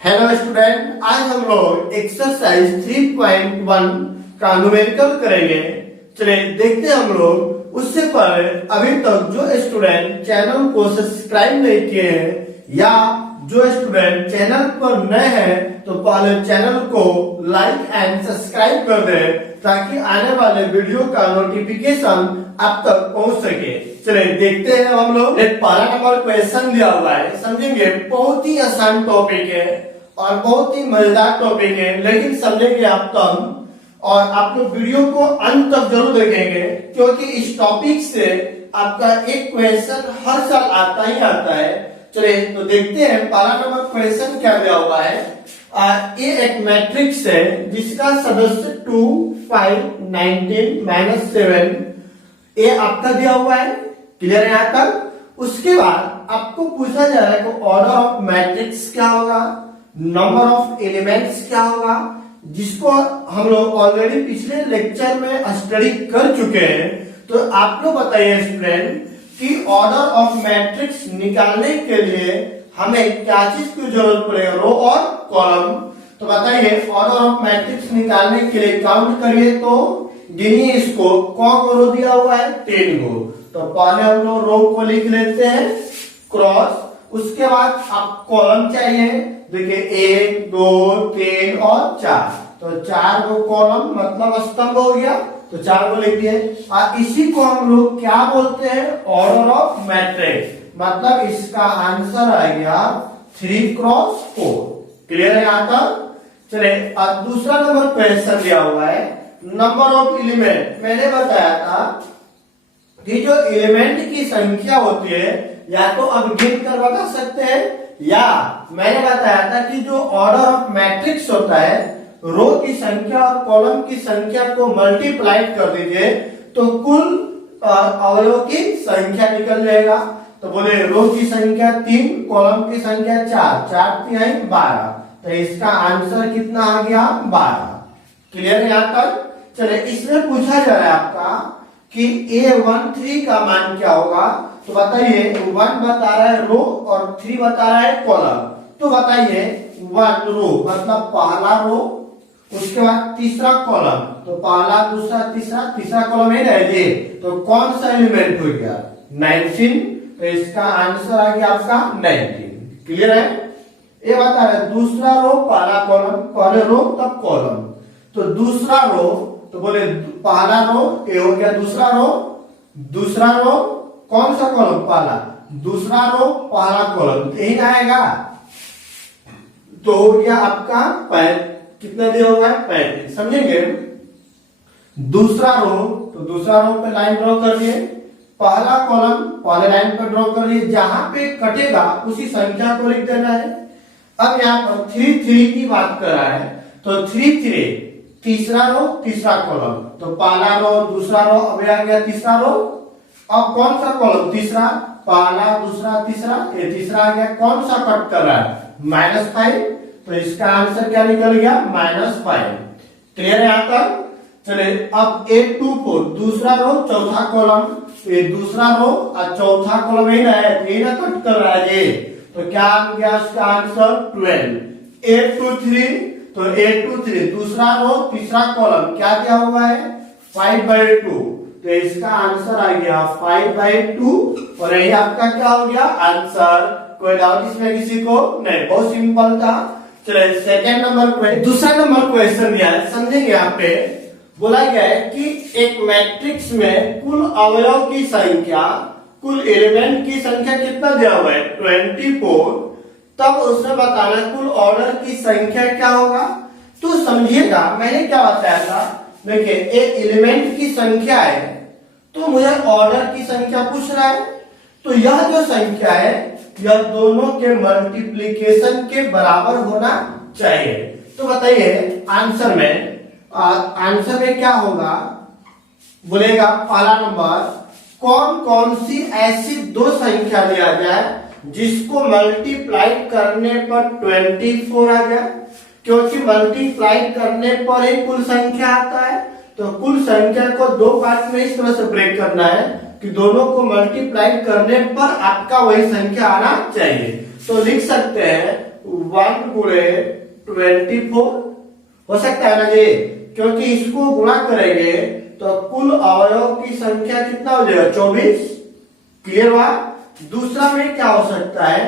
Hello student, आज हम लोग एक्सरसाइज 3.1 का न्यूमेरिकल करेंगे। चलिए देखते हैं हम लोग। उससे पहले अभी तक जो स्टूडेंट चैनल को सब्सक्राइब नहीं किए हैं या जो स्टूडेंट चैनल पर नए हैं तो पहले चैनल को लाइक एंड सब्सक्राइब कर दें ताकि आने वाले वीडियो का नोटिफिकेशन आप तक पहुंच सके। चलिए देखते हैं हम लोग। एक पहला नंबर क्वेश्चन दिया हुआ है, समझेंगे। बहुत ही आसान टॉपिक है और बहुत ही मजेदार टॉपिक है, लेकिन समझेंगे आप तब। और आप लोग वीडियो को अंत तक जरूर देखेंगे क्योंकि इस टॉपिक से आपका एक क्वेश्चन हर साल आता ही आता है। चलिए तो देखते हैं पहला नंबर क्वेश्चन क्या दिया हुआ है। ये एक मैट्रिक्स है जिसका सदस्य 2, 5, 19, -7 ये आपका दिया हुआ है। क्लियर है यहाँ तक। उसके बाद आपको पूछा जा रहा है कि ऑर्डर ऑफ मैट्रिक्स क्या होगा, नंबर ऑफ एलिमेंट्स क्या होगा, जिसको हम लोग ऑलरेडी पिछले लेक्चर में स्टडी कर चुके हैं। तो आप लोग बताइए स्टूडेंट कि ऑर्डर ऑफ मैट्रिक्स निकालने के लिए हमें क्या चीज की जरूरत पड़ेगा, रो और कॉलम। तो बताइए ऑर्डर ऑफ मैट्रिक्स निकालने के लिए काउंट करिए तो गिनिए इसको। कौन रो दिया हुआ है? 3 गो। तो पहले हम लोग रो को लिख लेते हैं क्रॉस। उसके बाद आप कॉलम चाहिए। देखिए 1, 2, 3 और 4। तो 4 गो कॉलम मतलब स्तंभ हो गया। तो 4 गो लिख दिए। और इसी को हम लोग क्या बोलते हैं? Order of matrix. मतलब इसका आंसर आ गया 3x4। क्लियर है यहाँ तक। चले अब दूसरा नंबर क्वेश्चन दिया हुआ है, नंबर ऑफ एलिमेंट। मैंने बताया था कि जो एलिमेंट की संख्या होती है या तो अब गिन कर बता सकते हैं, या मैंने बताया था कि जो ऑर्डर ऑफ मैट्रिक्स होता है रो की संख्या और कॉलम की संख्या को मल्टीप्लाई कर दीजिए तो कुल अवयव की संख्या निकल जाएगा। तो बोले रो की संख्या 3, कॉलम की संख्या 4, 4 3 12। तो इसका आंसर कितना आ गया? 12। क्लियर है यहाँ तक। चले इसमें पूछा जा रहा है आपका कि A13 का मान क्या होगा। तो बताइए 1 बता रहा है रो और 3 बता रहा है कॉलम। तो बताइए 1 रो मतलब पहला रो, उसके बाद तीसरा कॉलम। तो पहला दूसरा तीसरा, तीसरा कॉलम है ना ये। तो कौन सा एलिमेंट हो गया? 19। तो इसका आंसर आ गया आपका 19। क्लियर है। ये बता रहे दूसरा रो पहला कॉलम, पहले रो तब कॉलम। तो दूसरा रो तो बोले पहला रो ये हो गया, दूसरा रो कौन सा कॉलम? पहला, दूसरा रो पहला कॉलम, यही आएगा। तो हो गया आपका कितना दिया हुआ है? 35। समझेंगे। दूसरा रो तो दूसरा रो पे लाइन ड्रॉ कर लिए, पहला कॉलम पहले लाइन पर ड्रॉ कर लिए, जहां पे कटेगा उसी संख्या को लिख देना है। अब यहाँ पर 3 3 की बात कर रहा है तो 3 3 तीसरा रो तीसरा कॉलम। तो पहला रो दूसरा रो, अब आ गया तीसरा रो। अब कौन सा कॉलम? तीसरा, पहला दूसरा तीसरा, ये तीसरा आ गया। कौन सा कट कर रहा है? -5। तो इसका आंसर क्या निकल गया? -5। क्लियर है यहाँ तक। चले अब 824 दूसरा रो चौथा कॉलम, ये दूसरा रो और चौथा कॉलम यही ना है, यही ना कट कर रहा है ये। तो क्या आ गया इसका आंसर? 12। 823 तो 823 दूसरा रो तीसरा कॉलम क्या दिया हुआ है? 5/2। तो इसका आंसर आ गया 5/2। और यही आपका क्या हो गया? आंसर। कोई डाउट इसमें किसी को? नहीं, बहुत सिंपल था। चलिए सेकंड नंबर दूसरा नंबर क्वेश्चन दिया है, समझेंगे। यहाँ पे बोला गया है कि एक मैट्रिक्स में कुल अवयव की संख्या, कुल एलिमेंट की संख्या कितना दिया हुआ है? 24। तब उसमें बताना कुल ऑर्डर की संख्या क्या होगा। तो समझिएगा मैंने क्या बताया था। देखिए एक एलिमेंट की संख्या है तो मुझे ऑर्डर की संख्या पूछ रहा है। तो यह जो संख्या है यह दोनों के मल्टीप्लीकेशन के बराबर होना चाहिए। तो बताइए आंसर में क्या होगा? बोलेगा पहला नंबर कौन कौन सी ऐसी दो संख्या दिया जाए जिसको मल्टीप्लाई करने पर 24 आ जाए, क्योंकि मल्टीप्लाई करने पर ही कुल संख्या आता है। तो कुल संख्या को दो पार्ट में इस तरह से ब्रेक करना है कि दोनों को मल्टीप्लाई करने पर आपका वही संख्या आना चाहिए। तो लिख सकते हैं 1 गुणे 24 हो सकता है ना जी, क्योंकि इसको गुणा करेंगे तो कुल अवयव की संख्या कितना हो जाएगा 24। क्लियर हुआ। दूसरा में क्या हो सकता है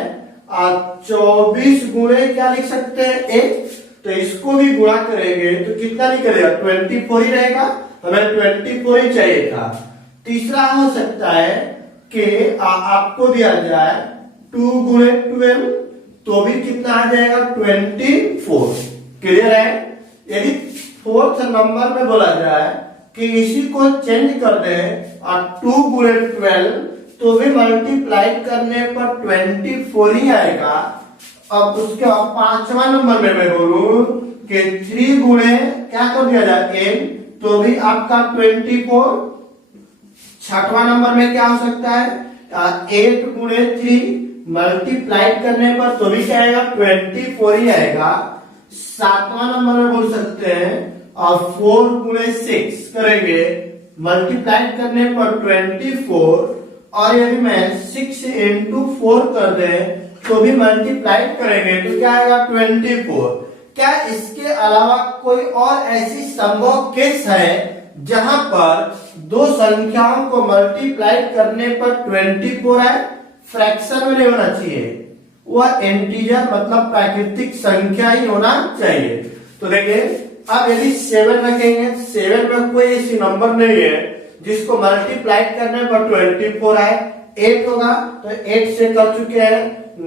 24 गुणे क्या लिख सकते हैं 1, तो इसको भी गुणा करेंगे तो कितना निकलेगा 24 ही रहेगा, हमें 24 ही चाहिए था। तीसरा हो सकता है कि आपको दिया जाए 2 गुणे 12 तो भी कितना आ जाएगा 24। क्लियर है। यदि फोर्थ नंबर में बोला जाए कि इसी को चेंज कर दे और 2 गुणे 12 तो भी मल्टीप्लाई करने पर 24 ही आएगा। अब उसके बाद पांचवा नंबर में मैं बोलूं कि 3 गुणे क्या कर दिया जाए n तो भी आपका 24। छठवां नंबर में क्या हो सकता है 8 गुणे 3 मल्टीप्लाई करने पर तो भी क्या आएगा 24 ही आएगा। सातवां नंबर में बोल सकते हैं और 4 गुणे 6 करेंगे मल्टीप्लाई करने पर 24, और यदि मैं 6 into 4 कर दे तो भी मल्टीप्लाई करेंगे तो क्या आएगा 24। क्या इसके अलावा कोई और ऐसी संभव केस है जहां पर दो संख्याओं को मल्टीप्लाई करने पर 24 है? फ्रैक्शन में नहीं होना चाहिए, वह इंटीजर मतलब प्राकृतिक संख्या ही होना चाहिए। तो देखिए अब यदि 7 रखेंगे, 7 में कोई ऐसी नंबर नहीं है जिसको मल्टीप्लाई करने पर 24 है। 8 होगा तो 8 से कर चुके हैं।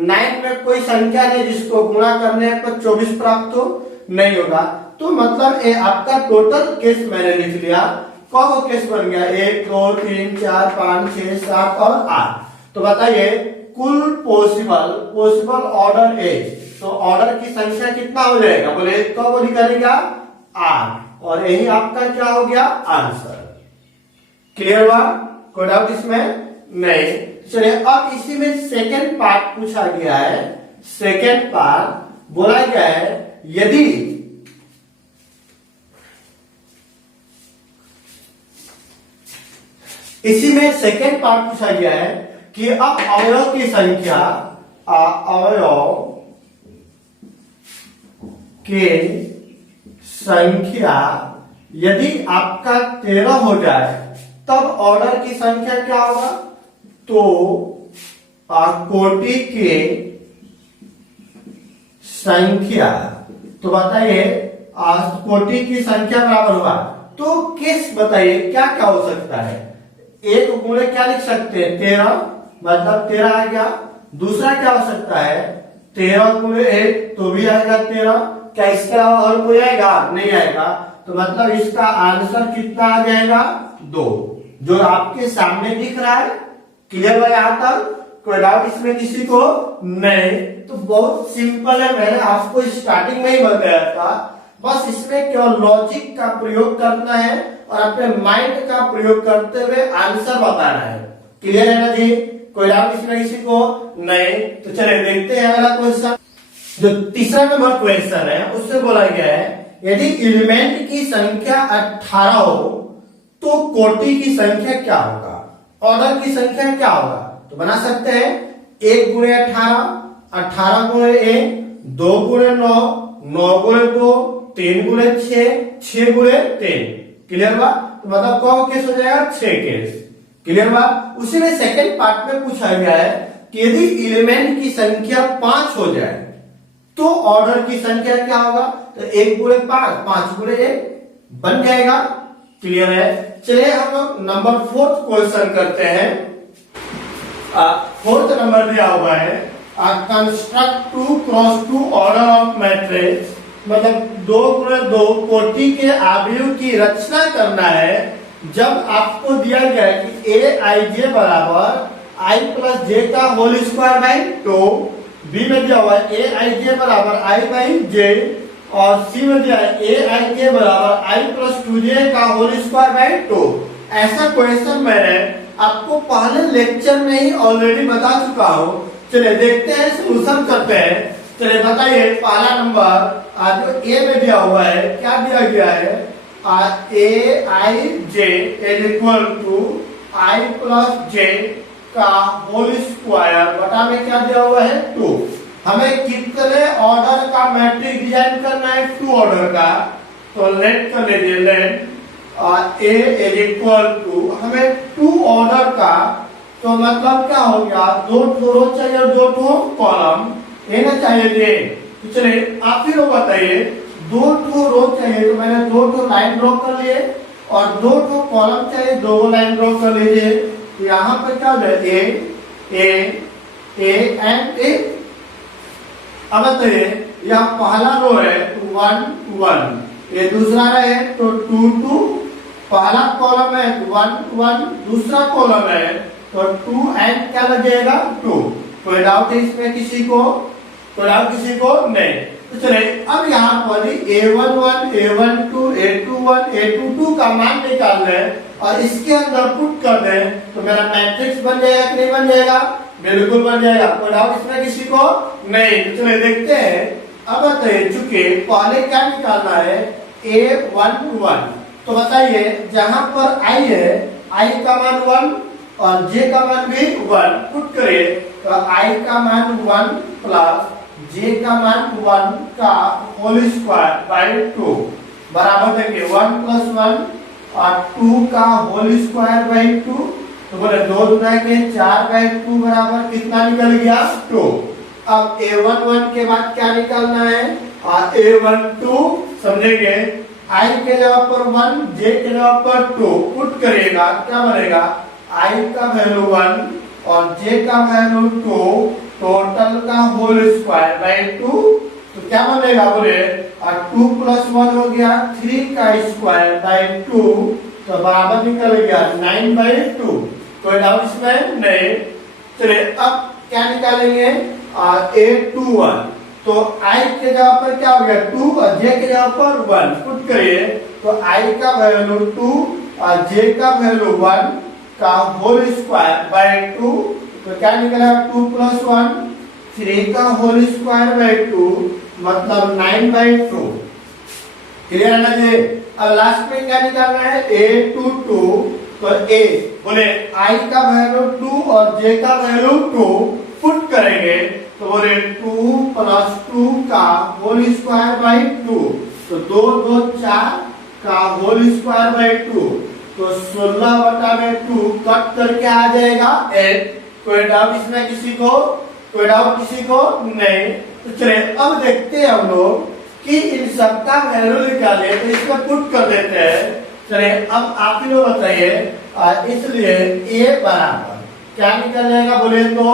9 में कोई संख्या नहीं जिसको गुणा करने पर 24 प्राप्त हो, नहीं होगा। तो मतलब ये आपका टोटल केस मैंने लिख लिया। कौन केस बन गया 1 2 3 4 5 6 7 और 8। तो बताइए कुल पॉसिबल ऑर्डर है, तो ऑर्डर की संख्या कितना हो जाएगा, बोले कब निकलेगा 8, और यही आपका क्या हो गया आंसर। क्लियर हुआ, कोई डाउट इसमें नहीं। चलिए अब इसी में सेकेंड पार्ट पूछा गया है। सेकेंड पार्ट बोला गया है यदि इसी में सेकेंड पार्ट पूछा गया है कि अब अवयव की संख्या यदि आपका 13 हो जाए तब ऑर्डर की संख्या क्या होगा, तो कोटि के संख्या, तो बताइए कोटि की संख्या बराबर हुआ, तो केस बताइए क्या क्या हो सकता है। एक गुणे क्या लिख सकते हैं 13, मतलब 13 आ गया। दूसरा क्या हो सकता है 13 गुणे 1 तो भी आएगा 13। क्या इसके अलावा और कोई आएगा, नहीं आएगा। तो मतलब इसका आंसर कितना आ जाएगा 2, जो आपके सामने दिख रहा है। क्लियर हुआ यहाँ तक, कोई डाउट इसमें किसी को नहीं। तो बहुत सिंपल है, मैंने आपको स्टार्टिंग में ही बताया था। बस इसमें केवल लॉजिक का प्रयोग करना है और अपने माइंड का प्रयोग करते हुए आंसर बताना है। क्लियर है ना जी, कोई डाउट इसमें किसी को नहीं। तो चलिए देखते हैं अगला क्वेश्चन। जो तीसरा नंबर क्वेश्चन है उससे बोला गया है यदि एलिमेंट की संख्या 18 हो तो कोटि की संख्या क्या होगा, ऑर्डर की संख्या क्या होगा। तो बना सकते हैं 1 गुणे 18, 18 गुणे 1, 2 गुणे 9, 9 गुणे 2, 3 गुणे 6, 6 गुणे 3। क्लियर हुआ, तो मतलब कौन केस हो जाएगा 6 केस। क्लियर हुआ। उसी में सेकंड पार्ट में पूछा गया है कि यदि एलिमेंट की संख्या 5 हो जाए तो ऑर्डर की संख्या क्या होगा, तो 1 गुणे 5, 5 गुणे 1 बन जाएगा। क्लियर है। चलिए हम लोग नंबर 4th क्वेश्चन करते हैं। 4th नंबर दिया हुआ है construct 2 cross 2 order of matrix, मतलब 2 गुणे 2 कोटि के अवयव की रचना करना है। जब आपको दिया गया है कि ए आई जे बराबर आई प्लस जे का होल स्क्वायर बाई 2, बी में दिया हुआ है ए आई जे बराबर आई बाई जे, और सी में दिया है ए आई जे बराबर आई प्लस 2जे का होल स्क्वायर बाई 2। ऐसा क्वेश्चन मैंने आपको पहले लेक्चर में ही ऑलरेडी बता चुका हूं। चलिए देखते हैं, सोल्यूशन करते हैं। चलिए बताइए पहला नंबर जो ए में दिया हुआ है क्या दिया गया है, a i j is equal to i plus j का होल स्क्वायर बटा में क्या दिया हुआ है 2। हमें कितने ऑर्डर का मैट्रिक्स डिजाइन करना है? 2 ऑर्डर का। तो लेट कर लीजिए, let A is equal to, हमें 2 ऑर्डर का, तो मतलब क्या हो गया, 2 रो चाहिए और 2 कॉलम, ये ना चाहिए ये। तो चलिए आप ही लोग बताइए, 2 रो चाहिए तो मैंने 2 लाइन ड्रॉ कर लिए, और 2 कॉलम चाहिए, 2 लाइन ड्रॉ कर लीजिए। तो यहाँ पे क्या है, ए एंड ए। अब बताइए, यहाँ पहला रो है 1 1, ये दूसरा है तो 2 2, पहला कॉलम है 1 1, दूसरा कॉलम है तो 2 एंड क्या लगेगा 2। कोई डाउट है इसमें किसी को? कोई डाउट किसी को नहीं? तो चलिए अब यहाँ पर A11 A12 A21 A22 का मान निकाल लें और इसके अंदर पुट कर दें, तो मेरा मैट्रिक्स बन जाएगा कि नहीं बन जाएगा? बिल्कुल बन जाएगा। कोई डाउट इसमें किसी को नहीं? तो चलिए देखते हैं। अब बताइए, चूंकि पहले क्या निकालना है, A11, तो बताइए जहां पर I है, I का मान 1 और J का मान भी 1, पुट करिए तो I का मान 1 प्लस J का मान 1 का होल स्क्वायर बाय 2 बराबर देंगे 1 प्लस 1 और 2 का होल स्क्वायर बाय 2। तो बोले 2 गुना के 4 बाय 2 बराबर कितना निकल गया? 2। अब A11 के बाद क्या निकालना है? A12 समझेंगे, I के जगह पर 1, J के जगह पर 2 पुट करिएगा, क्या बनेगा? I का वैल्यू 1 और J का वैल्यू 2, टोटल का होल स्क्वायर बाय 2। तो क्या बनेगा बोले, 2 प्लस 1 हो गया 3 का स्क्वायर बाय 2, तो बराबर निकल गया 9 बाय 2। कोई डाउट इसमें नहीं? चलिए अब क्या निकालेंगे, A21, तो I के जगह पर क्या हो गया 2 और J के जगह पर 1 पुट करिए, तो I का वैल्यू 2 और J का वैल्यू 1 का होल स्क्वायर बाय 2, तो क्या निकला 2 प्लस 1 3 का होल स्क्वायर बाय 2 मतलब 9 बाय 2। क्लियर है ना जी? अब लास्ट में क्या निकालना है, A22, तो A बोले I का वैल्यू 2 और J का वैल्यू 2 पुट करेंगे, तो बोले 2 प्लस 2 का होल स्क्वायर बाय 2, तो 2 2 4 का होल स्क्वायर बाय 2, तो 16/2 कट करके आ जाएगा 8। कोई डाउट इसमें किसी को? कोई डाउट किसी को नहीं? तो चलिए अब देखते हैं हम लोग कि इन सबका वैल्यू निकाले, तो इसमें पुट कर देते हैं। चलिए अब आप ही लोग बताइए, इसलिए A बराबर क्या निकल जाएगा बोले तो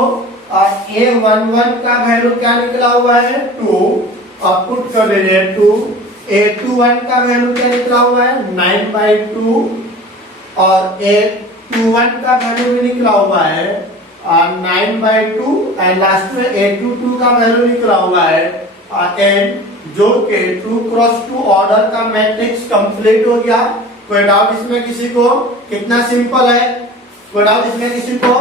A11 का वैल्यू क्या निकला हुआ है 2, अब पुट कर दीजिए 2। A21 का वैल्यू क्या निकला हुआ है 9 बाय 2 और A21 का वैल्यू भी निकला हुआ है 9 बाय 2 एंड लास्ट में A22 का वैल्यू निकला हुआ है एंड जो के 2 क्रॉस 2 ऑर्डर का मैट्रिक्स कंप्लीट हो गया। कोई डाउट इसमें किसी को? कितना सिंपल है? कोई डाउट इसमें किसी को?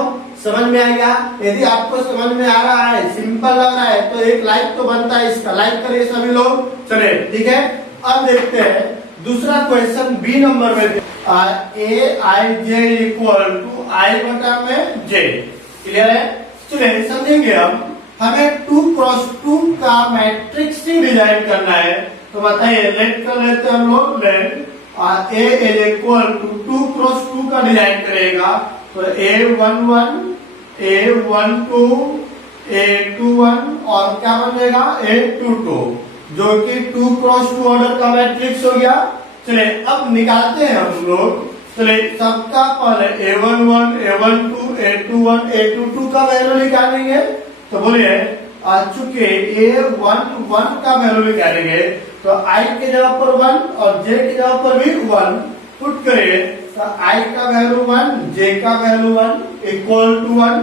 समझ में आएगा? यदि आपको समझ में आ रहा है, सिंपल लग रहा है, तो एक लाइक तो बनता है, इसका लाइक करिए सभी लोग। चले ठीक है, अब देखते हैं दूसरा क्वेश्चन बी नंबर में, A J equal to I बटा में J। क्लियर है? चलिए समझेंगे हम। हमें 2 क्रॉस 2 का मैट्रिक्स डिजाइन करना है, तो बताइए लेट कर लेते हैं हम लोग। Let A equal to 2 cross 2 का डिजाइन करेगा, तो A11 A12 A21 और क्या बन जाएगा A22, जो कि 2 क्रॉस 2 ऑर्डर का मैट्रिक्स हो गया। चलिए अब निकालते हैं हम लोग। चलिए सबका पहले A11 A12 A21 A22 का वैल्यू निकालेंगे, तो बोलिए चूंकि A11 का वैल्यू निकालेंगे तो I के जगह पर 1 और J के जगह पर भी 1 पुट करिए, तो I का वैल्यू 1 J का वैल्यू 1 इक्वल टू 1।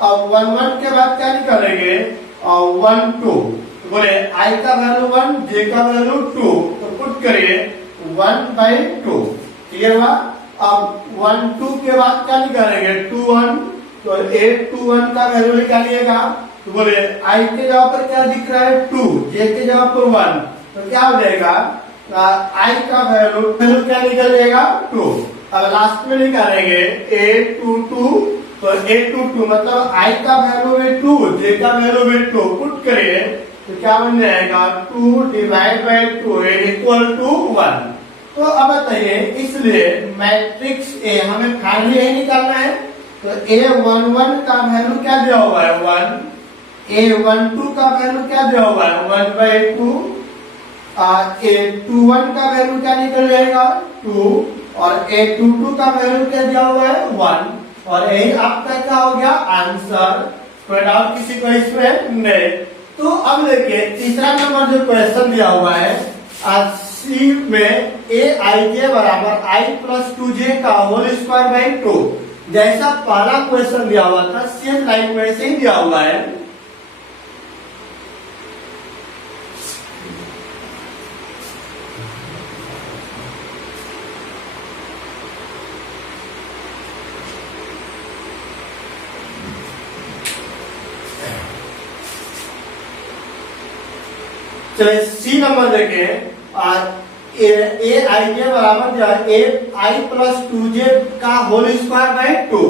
अब 1 1 के बाद क्या निकालेंगे 1 2, तो बोले I का वैल्यू 1 J का वैल्यू 2, तो पुट करिए 1 बाय 2। क्लियर हुआ? अब 1 2 के बाद क्या निकालेंगे 2 1, तो A21 का वैल्यू निकालिएगा, तो बोले I के जगह पर क्या दिख रहा है 2, J के जगह पर 1, तो क्या हो जाएगा I का वैल्यू क्या निकल जाएगा 2। अब लास्ट में निकालेंगे A22 तो ए टू टू मतलब आई का वैल्यू है 2, जे का वैल्यू है 2, पुट करिए तो क्या बन जाएगा 2 डिवाइड बाई 2 इक्वल टू 1। तो अब बताइए, इसलिए मैट्रिक्स ए हमें फाइनली यही निकालना है। तो A11 का वैल्यू क्या दिया हुआ है 1, A12 का वैल्यू क्या दिया हुआ है 1/2, A21 का वैल्यू क्या निकल जाएगा 2 और A22 का वैल्यू क्या दिया हुआ है 1। और यही आपका क्या हो गया आंसर। कोई डाउट किसी को इसमें नहीं। तो अब देखिए तीसरा नंबर जो क्वेश्चन दिया हुआ है सी में aij बराबर i प्लस 2j का होल स्क्वायर बाई 2। जैसा पहला क्वेश्चन दिया हुआ था सेम लाइन वैसे ही दिया हुआ है। चलिए सी नंबर देखें, ए आई जे बराबर ए आई प्लस 2j का होल स्क्वायर बाई 2।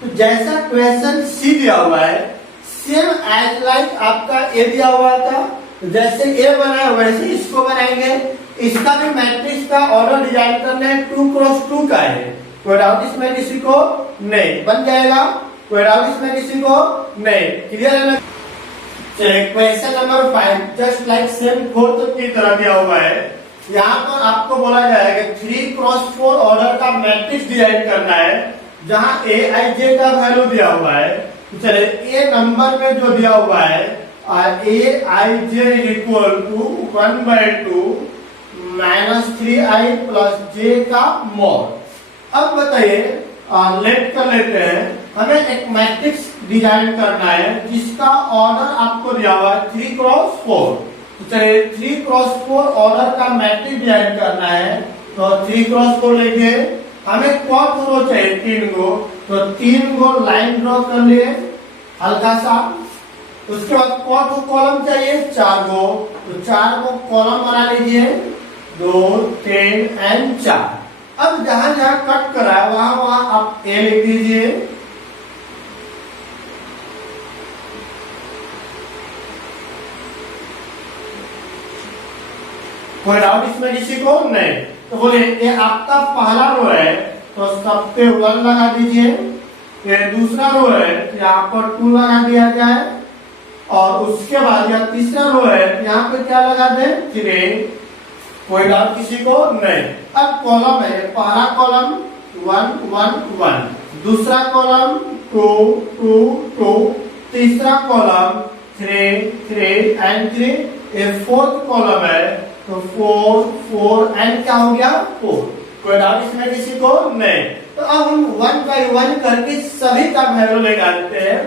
तो जैसा क्वेश्चन सी दिया हुआ है सेम एज लाइक आपका ए दिया हुआ था, तो जैसे ए बनाया वैसे इसको बनाएंगे। इसका भी मैट्रिक्स का ऑर्डर डिजाइन करना है 2 क्रॉस 2 का है। कोई डाउट इसमें किसी को नहीं, बन जाएगा। कोई डाउट इसमें किसी को नहीं, क्लियर है ना। Question number 5 just like same fourth की तरह दिया हुआ है। यहाँ पर आपको बोला जाएगा 3 क्रॉस 4 ऑर्डर का मैट्रिक्स डिजाइन करना है, जहाँ ए आई जे का वैल्यू दिया हुआ है। चलिए ए नंबर में जो दिया हुआ है a i j equal to 1/2 minus 3i plus j का मॉड। अब बताइए लेट कर लेते हैं, हमें एक मैट्रिक्स डिजाइन करना है जिसका ऑर्डर आपको दिया हुआ है 3 क्रॉस 4। तो चलिए 3 क्रॉस 4 ऑर्डर का मैट्रिक्स डिजाइन करना है। तो 3 क्रॉस 4 लेंगे, हमें कौन रो चाहिए 3 गो, तो 3 गो लाइन ड्रॉ कर लिए हल्का सा। उसके बाद कौन कॉलम चाहिए 4 गो, तो 4 गो कॉलम बना लीजिए 2 3 एंड 4। अब जहां जहां कट करा है वहां वहां आप ए लिख दीजिए। कोई डाउट इसमें किसी को नहीं, तो बोलिए ये आपका पहला रो है तो सब पे 1 लगा दीजिए। ये दूसरा रो है तो यहाँ पर 2 लगा दिया जाए, और उसके बाद यह तीसरा रो है तो यहाँ पे क्या लगा दे 3। कोई डाउट किसी को नहीं। अब कॉलम है, पहला कॉलम 1 1 1, दूसरा कॉलम 2 2 2, तीसरा कॉलम 3 3 एंड 3, ये फोर्थ कॉलम है तो 4 4 एंड क्या हो गया 4। कोई डाउट इसमें किसी को नहीं। तो अब हम 1 बाई 1 करके सभी का वैल्यू निकालते हैं,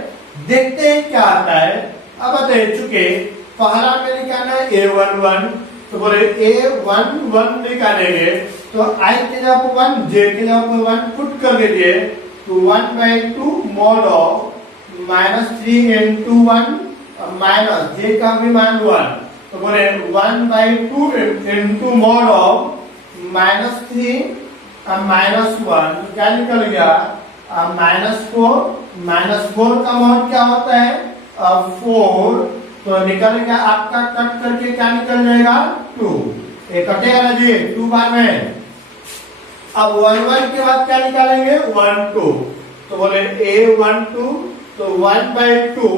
देखते हैं क्या आता है। अब बताइए चुके पहला में निकालना है A11, तो बोले A11 निकालेंगे तो I के जगह पर 1 J के जगह पर 1 पुट कर दीजिए। तो 1/2 mod of minus 3 into 1 minus J का भी मान 1, तो बोले 1/2 into mod of minus 3 minus 1, क्या निकल गया -4 का मॉड क्या होता है 4, तो निकल गया आपका कट करके क्या निकल जाएगा 2। ये कटेगा ना जी 2 बार में। अब 1 1 के बाद क्या निकालेंगे 1 2, तो बोले A12 तो 1/2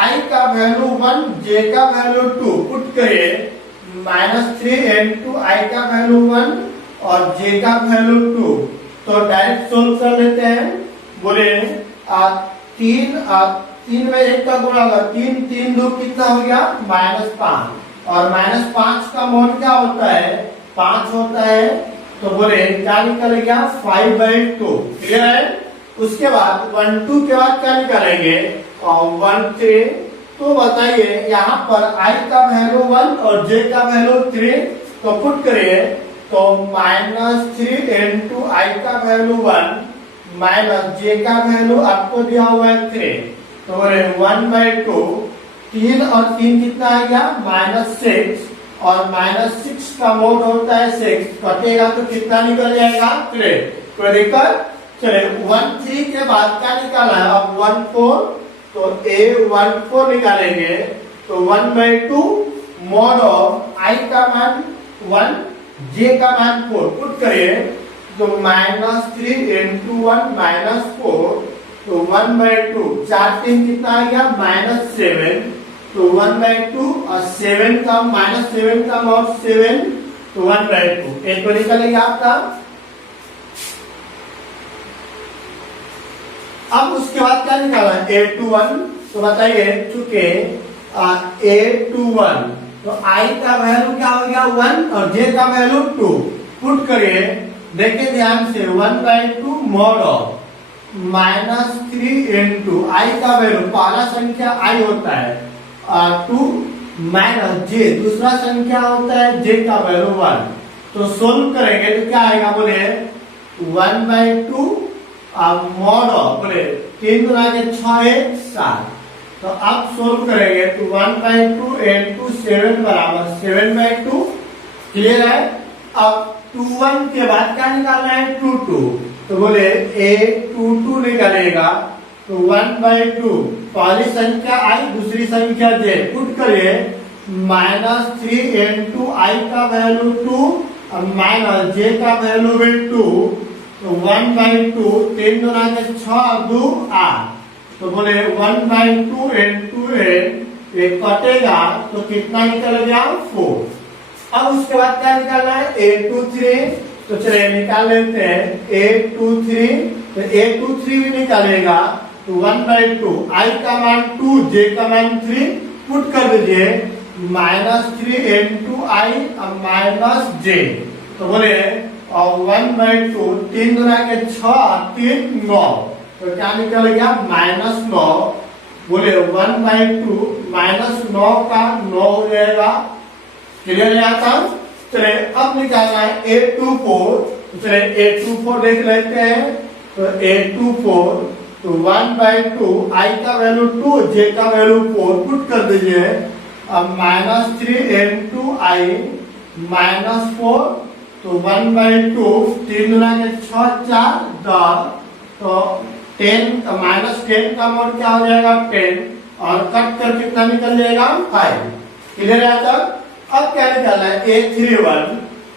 I का वैल्यू 1 J का वैल्यू 2 पुट करिए -3 into I का वैल्यू 1 और J का वैल्यू 2। तो डायरेक्ट सोल्व कर लेते हैं। बोले 3 में 1 का गुणा होगा 3 3 2 कितना हो गया -5, और -5 का मॉड क्या होता है 5 होता है। तो बोले क्या निकल गया 5/2। क्लियर है। उसके बाद 1 2 के बाद क्या निकालेंगे 1 3। तो बताइए यहाँ पर I का वैल्यू 1 और J का वैल्यू 3, तो पुट करिए तो -3 into I का वैल्यू 1 माइनस J का वैल्यू आपको दिया हुआ है 3, तो बोले 1/2 3 और 3 कितना आ गया -6, और -6 का मोड होता है 6, कटेगा तो कितना निकल जाएगा 3। कोई दिक्कत चले 1 3 के बाद क्या निकालना है, अब 1 4, तो A 1 4 निकालेंगे तो 1/2 मॉड ऑफ I का मान 1, J का मान 4 पुट करिए तो -3 into 1 -4, तो 1/2 4 3 कितना आ गया -7, तो 1/2 और 7 का -7 का मॉड 7, तो 1/2 एक तो निकलेगा आपका। अब उसके बाद क्या निकाला है A21, तो बताइए चूंकि A21 तो I का वैल्यू क्या हो गया 1 और J का वैल्यू 2 पुट करिए, देखिए ध्यान से 1/2 मॉड ऑफ -3 into I का वैल्यू पहला संख्या I होता है 2 माइनस J दूसरा संख्या होता है J का वैल्यू 1, तो सोल्व करेंगे तो क्या आएगा बोले 1/2 मॉड ऑफ बोले 3 गुना के 6 1 7, तो अब सोल्व करेंगे तो 1/2 into 7 बराबर 7/2, क्लियर है। अब 21 के बाद क्या निकालना है 22, तो बोले A22 निकालेगा तो 1/2 पहली संख्या I दूसरी संख्या J पुट करिए -3 into I का वैल्यू 2 और माइनस J का वैल्यू भी 2, तो 1/2 3 गुना के 6 2 8, तो बोले 1/2 into 8 ये कटेगा तो कितना निकल गया 4। अब उसके बाद क्या निकालना है A23, तो चलिए निकाल लेते हैं A23, तो A23 भी निकालेगा तो 1/2 I का मान 2 J का मान 3 पुट कर दीजिए -3 into I और -J, तो बोले और 1/2 3 गुना के 6 3 9, तो क्या निकल गया -9, बोले 1/2 -9 का 9 हो जाएगा, क्लियर है आता। चले अब निकालना है A24, चले A24 देख लेते हैं, तो A24 तो 1/2 I का वैल्यू 2 J का वैल्यू 4 पुट कर दीजिए, अब -3 into I -4, तो 1/2 3 गुना के 6 4 10, तो 10 -10 का मोड क्या हो जाएगा 10 और कट कर कितना निकल जाएगा 5, क्लियर है तक। अब क्या निकालना है A31,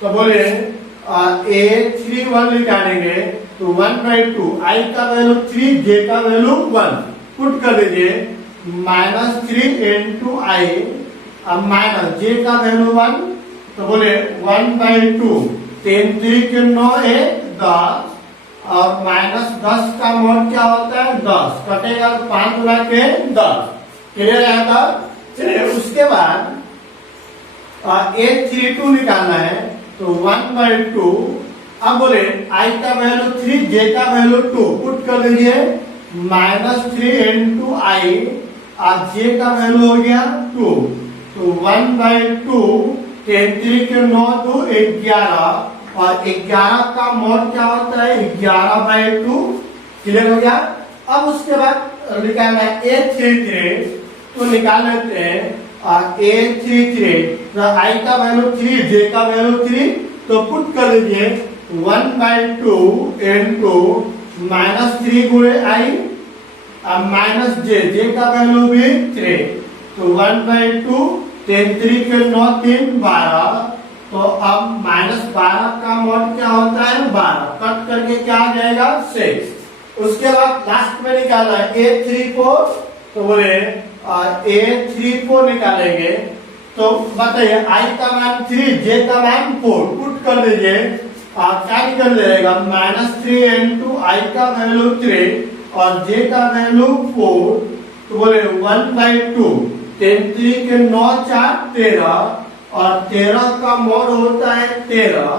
तो बोले A31 निकालेंगे तो 1/2 I का वैल्यू 3 J का वैल्यू 1 पुट कर दीजिए -3 into I अब माइनस J का वैल्यू 1, तो बोले 1/2 10 3 के 9 1 10 और -10 का मोड क्या होता है 10, कटेगा 5 गुना के 10, क्लियर है तक। चलिए उसके बाद A32 निकालना है तो 1/2, अब बोले I का वैल्यू 3 J का वैल्यू 2 पुट कर दीजिए -3 into I और J का वैल्यू हो गया 2, तो 1/2 10 3 के 9 2 11 और 11 का मोड क्या होता है 11/2, क्लियर हो गया। अब उसके बाद निकालना है A33, तो निकाल लेते हैं A33, तो I का वैल्यू 3 J का वैल्यू 3, तो पुट कर दीजिए 1/2 into -3 गुणे I और -J का वैल्यू भी 3, तो 1/2 10 3 के 9 3 12, तो अब -12 का मोड क्या होता है 12, कट करके क्या आ जाएगा 6। उसके बाद लास्ट में निकालना है A34, तो बोले A34 निकालेंगे तो बताइए I का मान 3 J का मान 4 पुट कर दीजिए, क्या निकल जाएगा -3 into I का वैल्यू 3 और J का वैल्यू 4, तो बोले 1/2 10 3 के 9 4 13 और 13 का मोड होता है 13,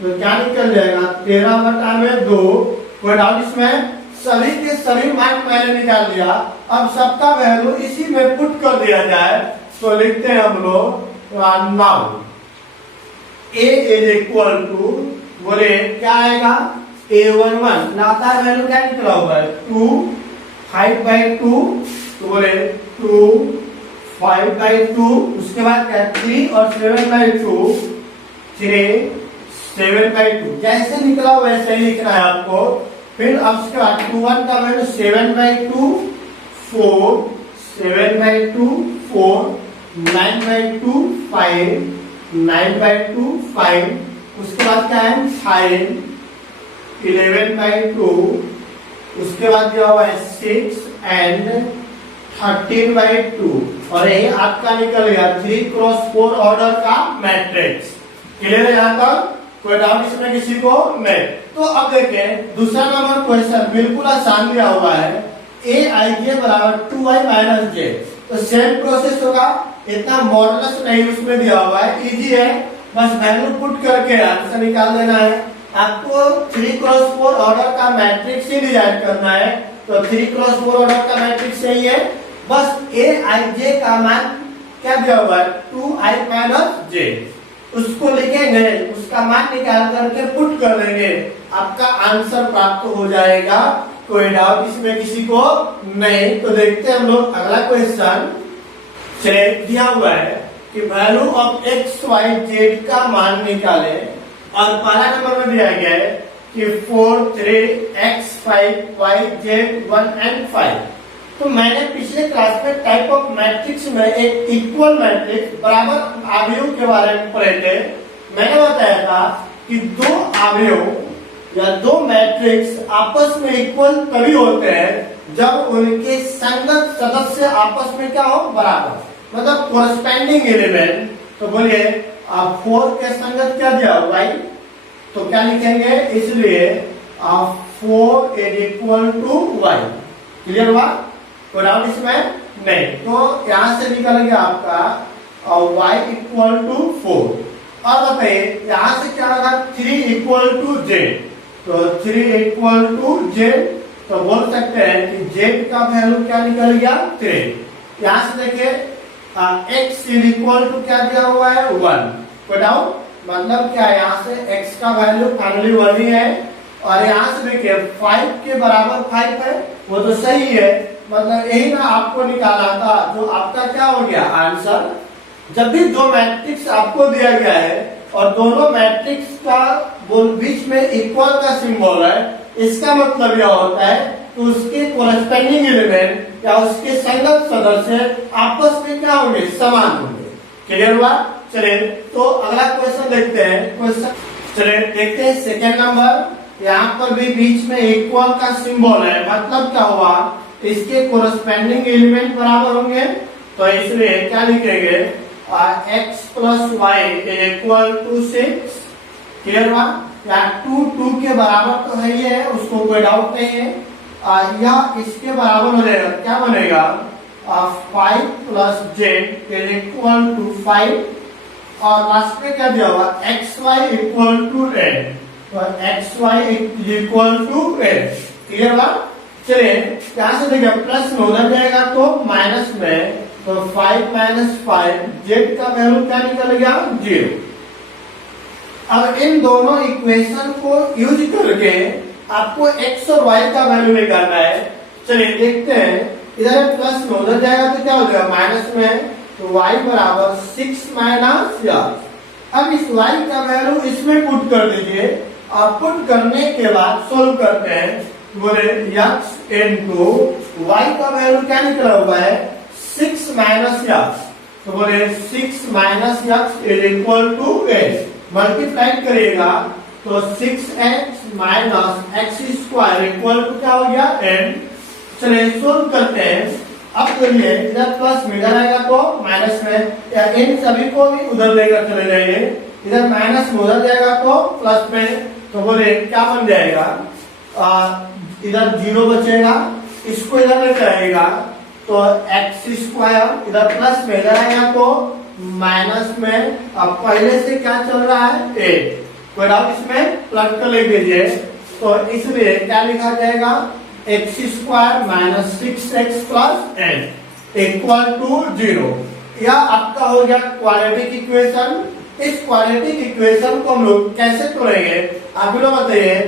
तो क्या निकल जाएगा 13/2, कोई डाउट इसमें। सभी के सभी मान मैंने निकाल दिया, अब सबका वैल्यू इसी में पुट कर दिया जाए, तो लिखते हैं हम लोग now A is equal to, बोले क्या आएगा A11 लाता है वैल्यू क्या निकला हुआ है 2 5/2, तो बोले 2 5/2, उसके बाद क्या 3 और 7/2 3 7/2, जैसे निकला वैसे ही लिखना है आपको। फिर अब उसके बाद 2 1 का वैल्यू 7/2 4, 7/2 4, 9/2 5, 9/2 5, उसके बाद क्या है 5, 11/2, उसके बाद क्या हुआ है 6 एंड 13/2, और यही आपका निकल गया 3x4 ऑर्डर का मैट्रिक्स। क्लियर है यहाँ तक? कोई डाउट इसमें किसी को नहीं? तो अब देखें दूसरा नंबर क्वेश्चन बिल्कुल आसान दिया हुआ है, aij बराबर 2i माइनस जे। तो सेम प्रोसेस होगा, इतना मॉडुलस नहीं उसमें दिया हुआ है, इजी है, बस वैल्यू पुट करके आंसर निकाल देना है। आपको 3x4 ऑर्डर का मैट्रिक्स ही डिजाइन करना है, तो 3x4 ऑर्डर का मैट्रिक्स सही है, बस aij का मान क्या दिया हुआ है 2i माइनस जे, उसको लिखेंगे, उसका मान निकाल करके पुट कर देंगे, आपका आंसर प्राप्त हो जाएगा। कोई डाउट इसमें किसी को नहीं? तो देखते हैं हम लोग अगला क्वेश्चन। चलिए दिया हुआ है कि value of X Y Z का मान निकाले, और पहला नंबर में दिया गया है कि 4 3 x 5 y z 1 and 5। तो मैंने पिछले क्लास में टाइप ऑफ मैट्रिक्स में एक इक्वल मैट्रिक्स बराबर अवयव के बारे में पढ़े थे। मैंने बताया था कि दो अवयव या दो मैट्रिक्स आपस में इक्वल तभी होते हैं जब उनके संगत सदस्य आपस में क्या हो बराबर, मतलब कोरस्पेंडिंग एलिमेंट। तो बोलिए आप 4 के संगत क्या दिया y, तो क्या लिखेंगे, इसलिए 4 is equal to y। Clear हुआ? कोई डाउट इसमें नहीं? तो यहां से निकल गया आपका y इक्वल टू 4। और बताइए यहां से क्या लगा 3 इक्वल टू z, तो 3 इक्वल टू z, तो बोल सकते हैं कि z का वैल्यू क्या निकल गया 3। यहां से देखिए x इज इक्वल टू क्या दिया हुआ है 1। कोई डाउट? मतलब क्या यहाँ से x का वैल्यू फाइनली 1 ही है, और यहाँ से देखिए 5 के बराबर 5 है, वो तो सही है, मतलब यही ना आपको निकाला था, जो आपका क्या हो गया आंसर। जब भी दो मैट्रिक्स आपको दिया गया है और दोनों मैट्रिक्स का बीच में इक्वल का सिंबल है, इसका मतलब यह होता है कि उसके कोरस्पेंडिंग एलिमेंट या उसके संगत सदस्य आपस में क्या होंगे समान होंगे। क्लियर हुआ? चलिए तो अगला क्वेश्चन देखते हैं। क्वेश्चन चलिए देखते हैं सेकेंड नंबर। यहाँ पर भी बीच में इक्वल का सिंबल है, मतलब क्या हुआ इसके कोरस्पेंडिंग एलिमेंट बराबर होंगे, तो इसलिए क्या लिखेंगे x plus Y equal to 6। Clear हुआ? या 2 2 के बराबर तो है ही है, उसको कोई डाउट नहीं है, या इसके बराबर हो जाएगा, क्या बनेगा 5 plus z is equal to 5, और लास्ट में क्या दिया हुआ x y equal to ad, तो x y equal to ad. Clear हुआ? चलिए यहां से देखिए प्लस में उधर जाएगा तो माइनस में, तो 5 माइनस 5, जेड का वैल्यू क्या निकल गया 0। अब इन दोनों इक्वेशन को यूज करके आपको x और y का वैल्यू निकालना है। चलिए देखते हैं, इधर प्लस में उधर जाएगा तो क्या हो जाएगा माइनस में, तो y बराबर 6 माइनस x। अब इस y का वैल्यू इसमें पुट कर दीजिए, और पुट करने के बाद सोल्व करते हैं। बोले x इनटू y का वैल्यू क्या निकला हुआ है 6 माइनस x, तो बोले 6 minus x is equal to x। Multiply करिएगा तो 6x minus X square equal to क्या हो गया n। चलिए सोल्व करते हैं। अब चलिए इधर प्लस में इधर आएगा तो माइनस में, या इन सभी को भी उधर लेकर चले जाइए, इधर माइनस में उधर जाएगा तो प्लस में, तो बोले क्या बन जाएगा इधर 0 बचेगा, इसको इधर लेकर आएगा तो एक्स स्क्वायर, इधर प्लस में इधर आएगा तो माइनस में। अब पहले से क्या चल रहा है 8, कोई डाउट इसमें प्लस कर ले लीजिए, तो इसलिए क्या लिखा जाएगा X square minus 6x plus n equal to 0। यह आपका हो गया क्वाड्रेटिक इक्वेशन। इस क्वाड्रेटिक इक्वेशन को हम लोग कैसे तोड़ेंगे आप लोग बताइए।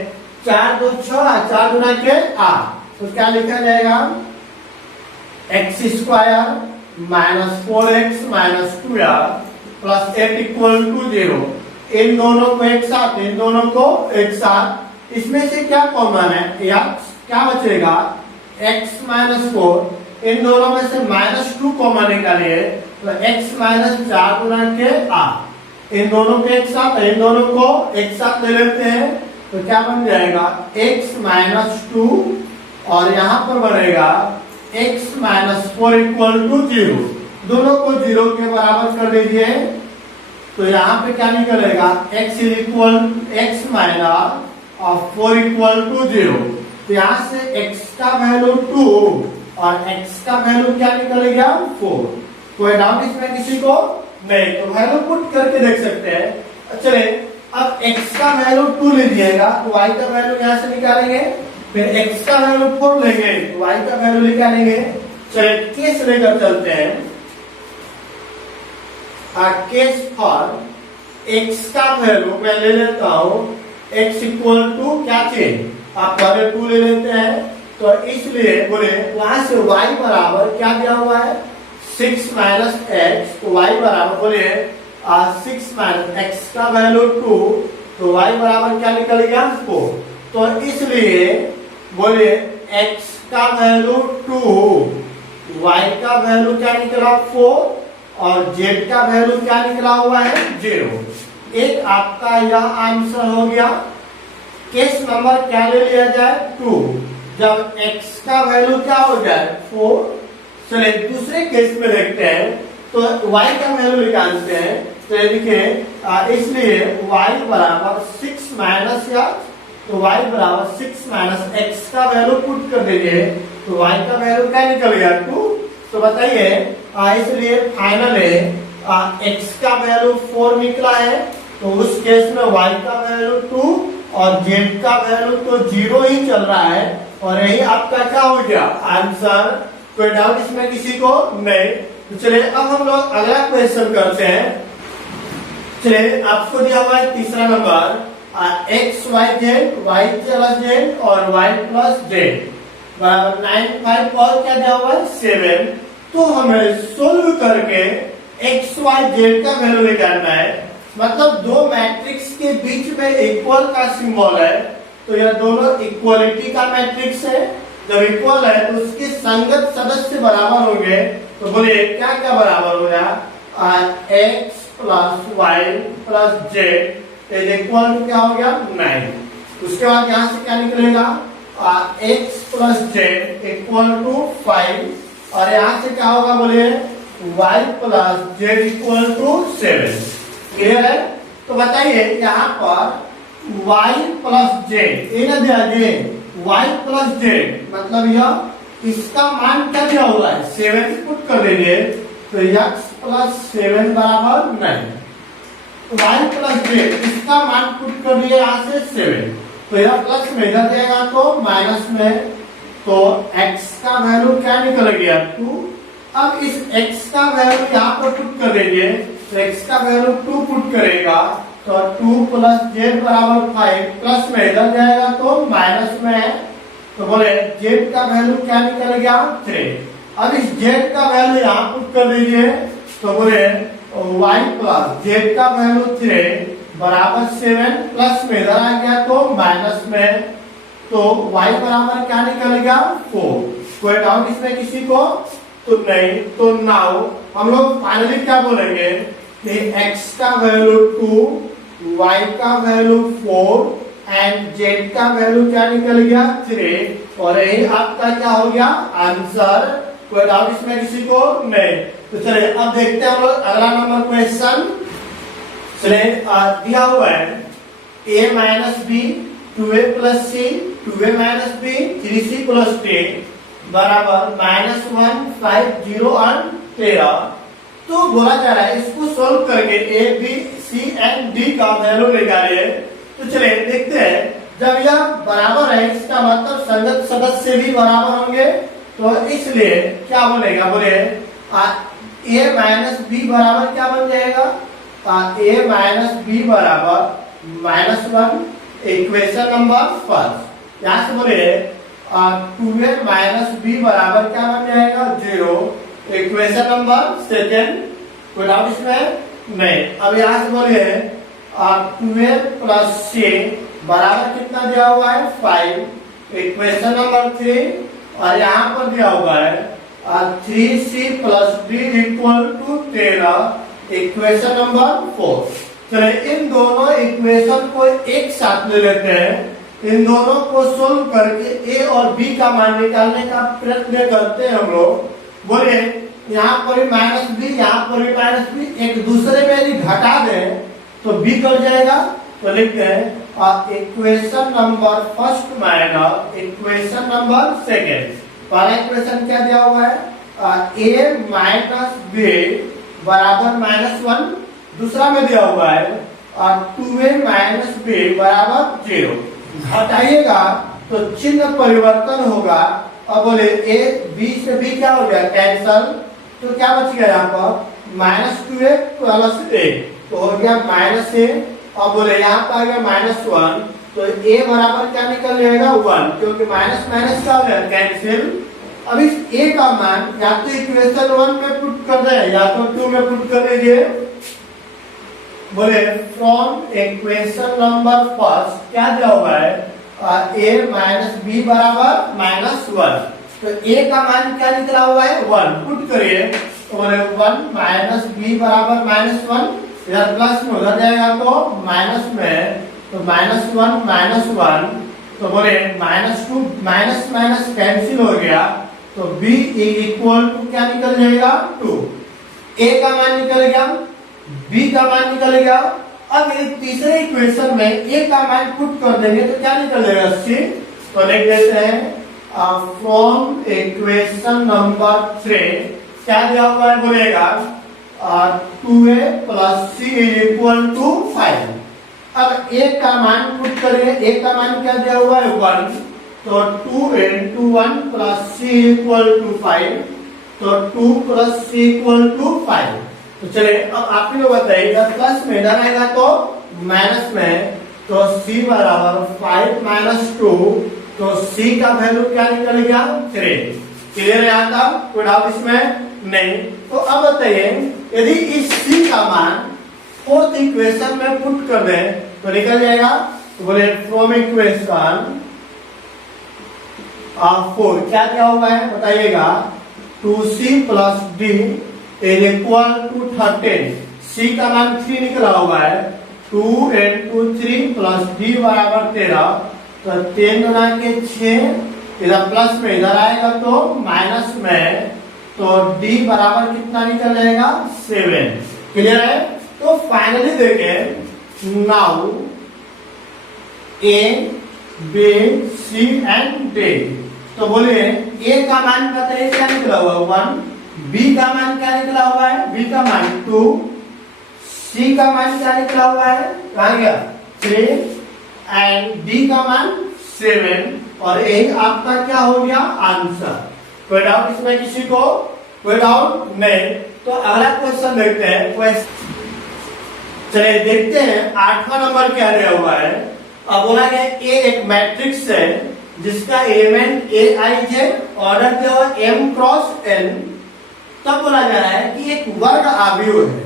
4 2 6, 4 गुना के 8, तो क्या लिखा जाएगा X square minus 4x minus 2r plus 8 equal to 0। इन दोनों को एक साथ, इन दोनों को एक साथ, इसमें से क्या कॉमन है, या क्या बचेगा, x माइनस 4, इन दोनों में से -2 कॉमन निकालिए तो x माइनस 4 गुना के r, इन दोनों के एक साथ, इन दोनों को एक साथ ले लेते हैं तो क्या बन जाएगा x माइनस 2, और यहां पर बनेगा x माइनस 4 इक्वल टू 0, दोनों को 0 के बराबर कर दीजिए तो यहाँ पे क्या निकलेगा, x इक्वल x माइनस और 4 इक्वल टू 0, तो यहाँ से x का वैल्यू 2 और x का वैल्यू क्या निकल गया 4। कोई डाउट इसमें किसी को नहीं, तो वैल्यू पुट करके देख सकते हैं। चले अब x का वैल्यू 2 लीजिएगा तो y का वैल्यू यहाँ से निकालेंगे, फिर x का वैल्यू 4 लेंगे तो y का वैल्यू निकालेंगे। चले केस लेकर चलते हैं, केस फॉर x का वैल्यू मैं ले लेता हूं x इक्वल टू क्या चेंज, आप पहले 2 ले लेते हैं तो इसलिए बोले वहां से y बराबर क्या दिया हुआ है 6 माइनस x, तो y बराबर बोले 6 माइनस x का वैल्यू 2, तो y बराबर क्या निकल गया 4, तो इसलिए बोले x का वैल्यू 2, y का वैल्यू क्या निकला 4 और z का वैल्यू क्या निकला हुआ है 0। एक आपका यह आंसर हो गया। केस नंबर क्या ले लिया जाए 2, जब x का वैल्यू क्या हो जाए 4। चलिए दूसरे केस में देखते हैं तो y का वैल्यू निकालते हैं, तो देखिए इसलिए y बराबर 6 माइनस या, तो y बराबर 6 माइनस x का वैल्यू पुट कर दीजिए तो y का वैल्यू क्या निकल गया 2। तो बताइए इसलिए फाइनली x का वैल्यू 4 निकला है, तो उस केस में y का वैल्यू 2 और z का वैल्यू तो 0 ही चल रहा है, और यही आपका क्या हो गया आंसर। कोई डाउट इसमें किसी को नहीं। तो चलिए अब हम लोग अगला क्वेश्चन करते हैं। चलिए आपको दिया हुआ है तीसरा number, x y z, y plus z और y प्लस z बराबर 9 5 और क्या दिया हुआ है 7। तो हमें सोल्व करके x y z का वैल्यू निकालना है, मतलब दो मैट्रिक्स के बीच में इक्वल का सिंबल है, तो यह दोनों इक्वलिटी का मैट्रिक्स है। जब इक्वल है तो उसके संगत सदस्य बराबर होंगे, तो बोलिए क्या क्या बराबर हो गया x plus y plus z is equal to क्या हो गया 9। उसके बाद यहाँ से क्या निकलेगा x plus z equal to 5, और यहाँ से क्या होगा बोलिए y plus z equal to 7। Clear है? तो बताइए यहाँ पर y plus z y plus z मतलब यह इसका मान क्या दिया हुआ है 7 पुट कर दीजिए तो x प्लस 7 बराबर 9, तो y प्लस z इसका मान पुट कर दिए यहाँ से 7, तो यह प्लस में इधर जाएगा तो माइनस में, तो x का वैल्यू क्या निकल गया 2। अब इस x का वैल्यू यहाँ पर पुट कर दीजिए, तो x का वैल्यू 2 पुट करेगा तो 2 प्लस z बराबर 5, प्लस में इधर जाएगा तो माइनस में, तो बोले z का वैल्यू क्या निकल गया 3। अब इस z का वैल्यू यहाँ पुट कर दीजिए, तो बोले y प्लस z का वैल्यू 3 बराबर 7, प्लस में इधर आ गया तो माइनस में, तो y बराबर क्या निकल गया 4। कोई डाउट इसमें किसी को तो नहीं। तो नाउ हम लोग फाइनली क्या बोलेंगे कि x का वैल्यू 2, y का वैल्यू 4 एंड z का वैल्यू क्या निकल गया 3, और यही आपका क्या हो गया आंसर। कोई डाउट इसमें किसी को नहीं। तो चलिए अब देखते हैं हम लोग अगला नंबर क्वेश्चन। चलिए दिया हुआ है a minus B 2a plus C 2a minus B 3c plus D बराबर -1 5 0 और 13। तो बोला जा रहा है इसको सोल्व करके a b c and d का वैल्यू निकालिए। तो चलिए देखते हैं, जब यह बराबर है इसका मतलब संगत सदस्य भी बराबर होंगे, तो इसलिए क्या बनेगा बोले a माइनस बी बराबर क्या बन जाएगा a माइनस बी बराबर -1, इक्वेशन नंबर फर्स्ट। यहाँ से बोले 2a माइनस बी बराबर क्या बन जाएगा 0, इक्वेशन नंबर सेकेंड। कोई डाउट इसमें नहीं। अब यहाँ से बोलिए 2a प्लस सी बराबर कितना दिया हुआ है 5, इक्वेशन नंबर 3, और यहाँ पर दिया हुआ है 3c plus d equal to 13, equation number 4। चलिए इन दोनों इक्वेशन को एक साथ ले लेते हैं। इन दोनों को सोल्व करके a और b का मान निकालने का प्रयत्न करते हैं हम लोग। बोले यहाँ पर भी माइनस बी, यहाँ पर भी माइनस बी, एक दूसरे में यदि घटा दें तो b कट जाएगा। तो लिखते हैं equation number first minus equation number second. पहला इक्वेशन क्या दिया हुआ है a माइनस बी बराबर -1, दूसरा में दिया हुआ है 2a माइनस बी बराबर 0। घटाइएगा तो चिन्ह परिवर्तन होगा। अब बोले a b से b क्या हो गया कैंसल, तो क्या बच गया यहाँ पर -2a प्लस a, तो हो गया -a। अब बोले यहाँ पर आ गया -1, तो a बराबर क्या निकल जाएगा 1, क्योंकि माइनस माइनस क्या हो गया कैंसिल। अब इस a का मान या तो इक्वेशन 1 में पुट कर दे या तो 2 में पुट कर दीजिए। बोले फ्रॉम इक्वेशन नंबर फर्स्ट क्या दिया हुआ है a माइनस बी बराबर -1, तो a का मान क्या निकला हुआ है 1, पुट करिए। तो बोले 1 माइनस बी बराबर -1, इधर प्लस में उधर जाएगा तो माइनस में, तो -1 -1, तो बोले -2 माइनस माइनस कैंसिल हो गया, तो b इक्वल टू क्या निकल जाएगा 2। a का मान निकल गया, b का मान निकल गया। अब ये तीसरे इक्वेशन में a का मान पुट कर देंगे तो क्या निकल जाएगा c। तो लिख देते हैं फ्रॉम इक्वेशन नंबर 3 क्या दिया हुआ है बोलेगा 2a plus c equal to 5। अब a का मान पुट करेंगे, a का मान क्या दिया हुआ है 1, तो 2 into 1 plus c equal to 5, तो 2 प्लस c इक्वल टू 5। तो चलिए अब आप ही लोग बताइएगा, प्लस में इधर आएगा तो माइनस में, तो c बराबर 5 माइनस 2, तो c का वैल्यू क्या निकल गया 3। क्लियर है यहाँ तक, कोई डाउट इसमें नहीं। तो अब बताइए यदि इस c का मान फोर्थ इक्वेशन में पुट कर दें तो निकल जाएगा। तो बोले फ्रॉम इक्वेशन 4 क्या दिया हुआ है बताइएगा 2c plus d is equal to 13, c का मान 3 निकला हुआ है, 2 into 3 प्लस d बराबर 13, तो 3 गुना के 6, इधर प्लस में इधर आएगा तो माइनस में, तो d बराबर कितना निकल जाएगा 7। क्लियर है। तो फाइनली देखें now a b c and d, तो बोलिए a का मान बताइए क्या निकला हुआ 1, b का मान क्या निकला हुआ है b का मान 2, c का मान क्या निकला हुआ है कहाँ गया 3, एंड d का मान 7, और यही आपका क्या हो गया आंसर। कोई डाउट इसमें किसी को, कोई डाउट नहीं। तो अगला क्वेश्चन देखते हैं। चलिए देखते हैं 8वां नंबर क्या दिया हुआ है। अब बोला गया A एक मैट्रिक्स है जिसका element a i j order दिया हुआ m क्रॉस n। तब बोला जा रहा है कि एक वर्ग आव्यूह है,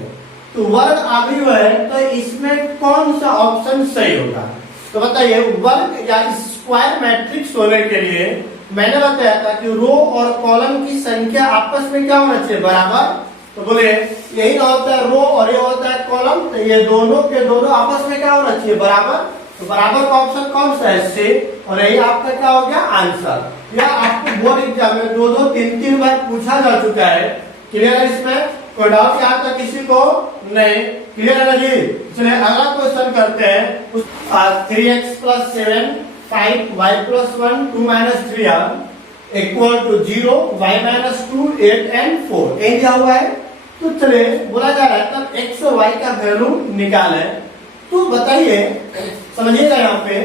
तो वर्ग आव्यूह है तो इसमें कौन सा ऑप्शन सही होगा। तो बताइए वर्ग या स्क्वायर मैट्रिक्स होने के लिए मैंने बताया था कि रो और कॉलम की संख्या आपस में क्या होना चाहिए बराबर। तो बोले यही होता है रो और ये होता है कॉलम, तो ये दोनों के दोनों आपस में क्या होना चाहिए बराबर। तो बराबर का ऑप्शन कौन सा है सी, और यही आपका क्या हो गया आंसर। या आपको बोर्ड एग्जाम में 2-2 3-3 बार पूछा जा चुका है। क्लियर है इसमें, कोई डाउट यहाँ तक किसी को नहीं। क्लियर है जी। चलिए अगला क्वेश्चन करते हैं। 3x plus 7 5y plus 1 2 minus 3 equal to 0 y minus 2 8 and 4 यही दिया हुआ है। तो चलिए बोला जा रहा है तब x और y का वैल्यू निकाले। तो बताइए समझिएगा यहाँ पे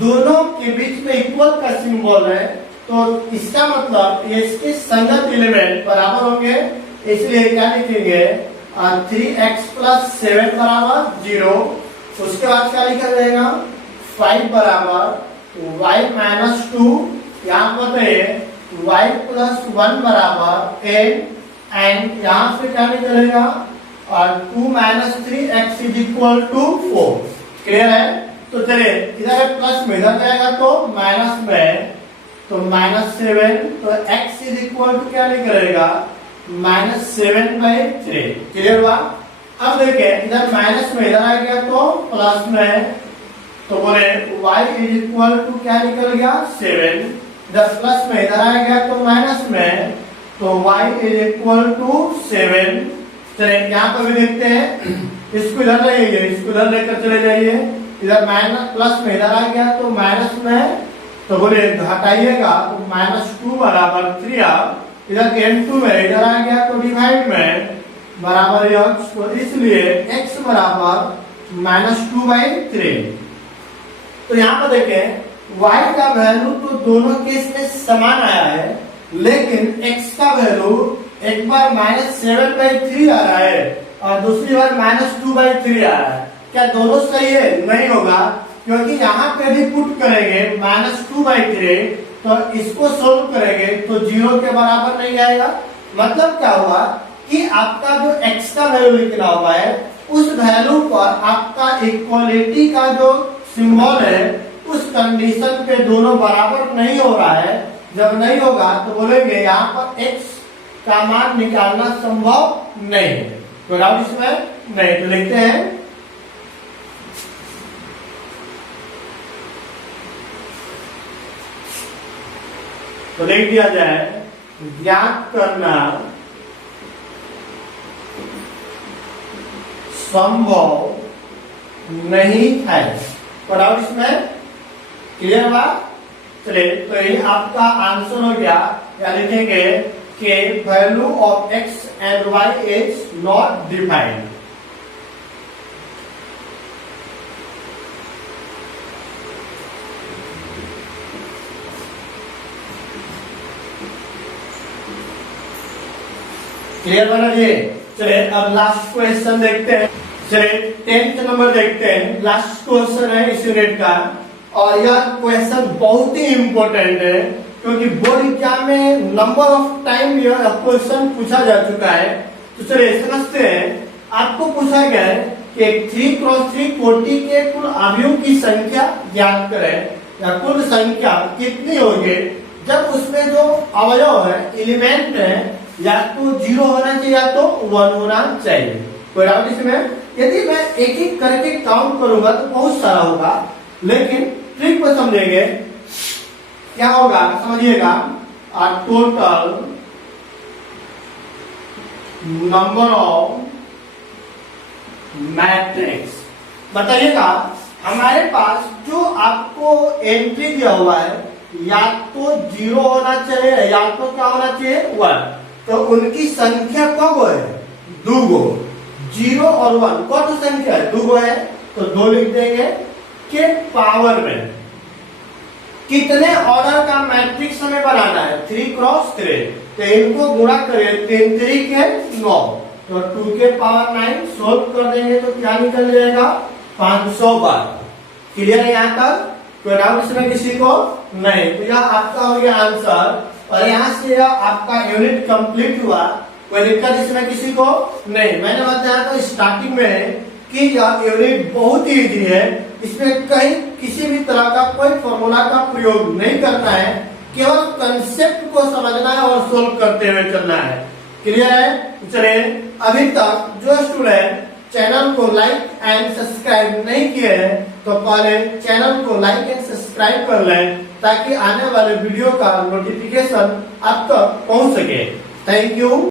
दोनों के बीच में इक्वल का सिंबल है, तो इसका मतलब ये इसके संगत एलिमेंट बराबर होंगे, इसलिए क्या लिखेंगे 3x प्लस 7 बराबर 0। उसके बाद क्या लिखा जाएगा 5 बराबर y माइनस 2, यहाँ पर y प्लस 1 बराबर 8, एंड यहाँ से क्या निकलेगा और 2 minus 3 x is equal to 4। Clear है। तो चलिए इधर प्लस में इधर जाएगा तो माइनस में, तो -7, तो x इज इक्वल टू क्या निकलेगा -7/3। क्लियर हुआ। अब देखिए इधर माइनस में इधर आ गया तो प्लस में, तो बोले y इज इक्वल टू क्या निकल गया 7, इधर प्लस में इधर आ गया तो माइनस में, तो y इज इक्वल टू 7। चलिए यहाँ पर भी देखते हैं, इसको इधर लाइए, इसको इधर लेकर चले जाइए, इधर माइनस प्लस में इधर आ गया तो माइनस में, तो बोले घटाइएगा तो -2 बराबर 3, इधर n2 में इधर आ गया तो डिवाइड में बराबर x, तो इसलिए x बराबर -2/3। तो यहाँ पर देखें y का वैल्यू तो दोनों केस में समान आया है, लेकिन x का वैल्यू एक बार -7/3 आ रहा है और दूसरी बार -2/3 आ रहा है। क्या दोनों सही है? नहीं होगा, क्योंकि यहाँ पे भी पुट करेंगे -2/3, तो इसको सोल्व करेंगे तो 0 के बराबर नहीं आएगा। मतलब क्या हुआ कि आपका जो x का वैल्यू लिखना हुआ है उस वैल्यू पर आपका इक्वालिटी का जो सिंबल है उस कंडीशन पे दोनों बराबर नहीं हो रहा है। जब नहीं होगा तो बोलेंगे यहाँ पर x का मान निकालना संभव नहीं है। तो डाउट इसमें नहीं, तो लिखते हैं तो लिख दिया जाए ज्ञात करना संभव नहीं है। तो डाउट इसमें क्लियर हुआ। चलिए तो ये आपका आंसर हो गया। या लिखेंगे कि value of x and y is not defined. Clear बना जी। चलिए अब लास्ट क्वेश्चन देखते हैं। चलिए 10th नंबर देखते हैं। लास्ट क्वेश्चन है इस यूनिट का और यह क्वेश्चन बहुत ही इंपॉर्टेंट है, क्योंकि बोर्ड एग्जाम में नंबर ऑफ टाइम यह क्वेश्चन पूछा जा चुका है। तो चलिए समझते हैं। आपको पूछा गया है कि 3x3 कोटि के कुल अवयवों की संख्या ज्ञात करें, या कुल संख्या कितनी होगी जब उसमें जो अवयव है एलिमेंट है या तो 0 होना चाहिए या तो 1 होना चाहिए। कोई डाउट इसमें? यदि मैं एक एक करके काउंट करूंगा तो बहुत सारा होगा, लेकिन ट्रिक को समझेंगे क्या होगा समझिएगा। टोटल नंबर ऑफ मैट्रिक्स बताइएगा। हमारे पास जो आपको एंट्री दिया हुआ है या तो 0 होना चाहिए या तो क्या होना चाहिए 1, तो उनकी संख्या कब है? 2 0 और 1 कौन संख्या है? 2 है, तो 2 लिख देंगे के पावर में। कितने ऑर्डर का मैट्रिक्स हमें बनाना है? 3x3, तो इनको गुणा करें 3 3 के 9, तो 2 के पावर 9 सोल्व कर देंगे तो क्या निकल जाएगा 512। क्लियर है यहाँ तक? कोई डाउट इसमें किसी को नहीं? तो यह आपका हो गया आंसर और यहाँ से आपका यूनिट कंप्लीट हुआ। कोई दिक्कत इसमें किसी को नहीं? मैंने बताया था स्टार्टिंग में कि यह यूनिट बहुत ही इजी है, इसमें कहीं किसी भी तरह का कोई फॉर्मूला का प्रयोग नहीं करना है, केवल कंसेप्ट को समझना है और सोल्व करते हुए चलना है। क्लियर है? चलिए अभी तक जो स्टूडेंट चैनल को लाइक एंड सब्सक्राइब नहीं किए हैं तो पहले चैनल को लाइक एंड सब्सक्राइब कर लें, ताकि आने वाले वीडियो का नोटिफिकेशन आप तक पहुंच सके। Thank you.